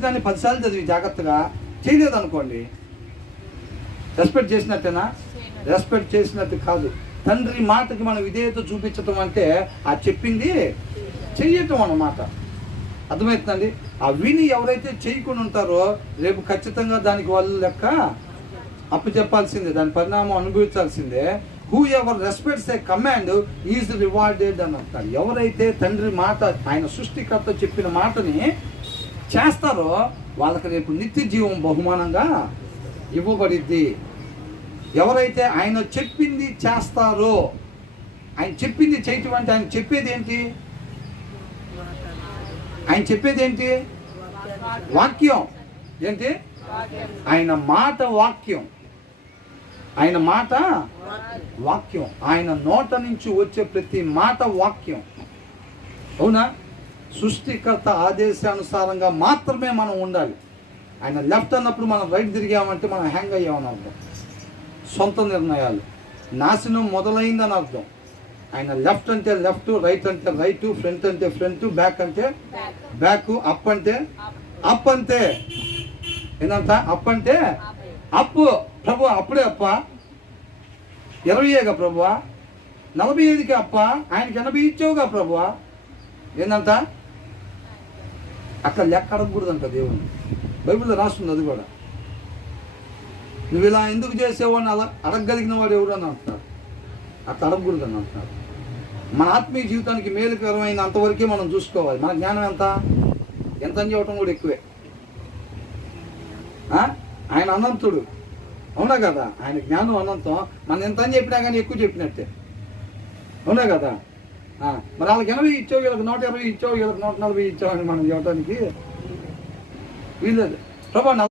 వచనాన్ని 10 సార్లు చదివి జాగ్రత్తగా చేయలేదనుకోండి, రెస్పెక్ట్ చేసినట్టేనా? రెస్పెక్ట్ చేసినట్టు కాదు. తండ్రి మాటకి మనం విధేయత చూపించటం అంటే ఆ చెప్పింది చెయ్యటం అన్నమాట. అర్థమవుతుందండి? ఆ విని ఎవరైతే చేయకుండా ఉంటారో రేపు ఖచ్చితంగా దానికి వాళ్ళు లెక్క అప్పచెప్పాల్సిందే, దాని పరిణామం అనుభవించాల్సిందే. Whoever respects a command is rewarded అని అంటారు. ఎవరైతే తండ్రి మాట, ఆయన సృష్టికర్త చెప్పిన మాటని చేస్తారో వాళ్ళకి రేపు నిత్య జీవం బహుమానంగా ఇవ్వబడిద్ది. ఎవరైతే ఆయన చెప్పింది చేస్తారో, ఆయన చెప్పింది చేయటం అంటే ఆయన చెప్పేది ఏంటి? ఆయన చెప్పేది ఏంటి? వాక్యం. ఏంటి? ఆయన మాట వాక్యం. ఆయన మాట వాక్యం. ఆయన నోట నుంచి వచ్చే ప్రతి మాట వాక్యం. అవునా? సృష్టికర్త ఆదేశానుసారంగా మాత్రమే మనం ఉండాలి. ఆయన లెఫ్ట్ అన్నప్పుడు మనం రైట్ తిరిగామంటే మనం హ్యాంగ్ అయ్యామని అర్థం. సొంత నిర్ణయాలు, నాశనం మొదలైందని అర్థం. ఆయన లెఫ్ట్ అంటే లెఫ్ట్, రైట్ అంటే రైట్, ఫ్రంట్ అంటే ఫ్రంట్, బ్యాక్ అంటే బ్యాక్, అప్ అంటే అప్ అంతే. ఏంటంట? అప్ అంటే అప్పు. ప్రభు అప్పుడే అప్ప? 20 ప్రభువా? 45కి అప్ప? ఆయనకి 80 ఇచ్చావుగా ప్రభువా? ఏంటంట? అట్లా లెక్క అడగకూడదంట దేవుని. బైబిల్లో రాస్తుంది అది కూడా. నువ్వు ఇలా ఎందుకు చేసావు అని అలా అడగగలిగిన వాడు ఎవరు అని అంటున్నారు. అట్లా అడగకూడదు అని అంటున్నారు. మన ఆత్మీయ జీవితానికి మేలుకరమైన అంతవరకే మనం చూసుకోవాలి. మన జ్ఞానం ఎంత అని చెప్పడం కూడా ఎక్కువే. ఆయన అనంతుడు, అవునా కదా? ఆయన జ్ఞానం అనంతం. మనం ఎంత అని చెప్పినా కానీ ఎక్కువ చెప్పినట్టే, అవునా కదా? మరి వాళ్ళకి 80 ఇచ్చావు, వీళ్ళకి 120 ఇచ్చావు, వీళ్ళకి 140 ఇచ్చావు అని మనం చెప్పడానికి వీల్లేదు. ప్రభా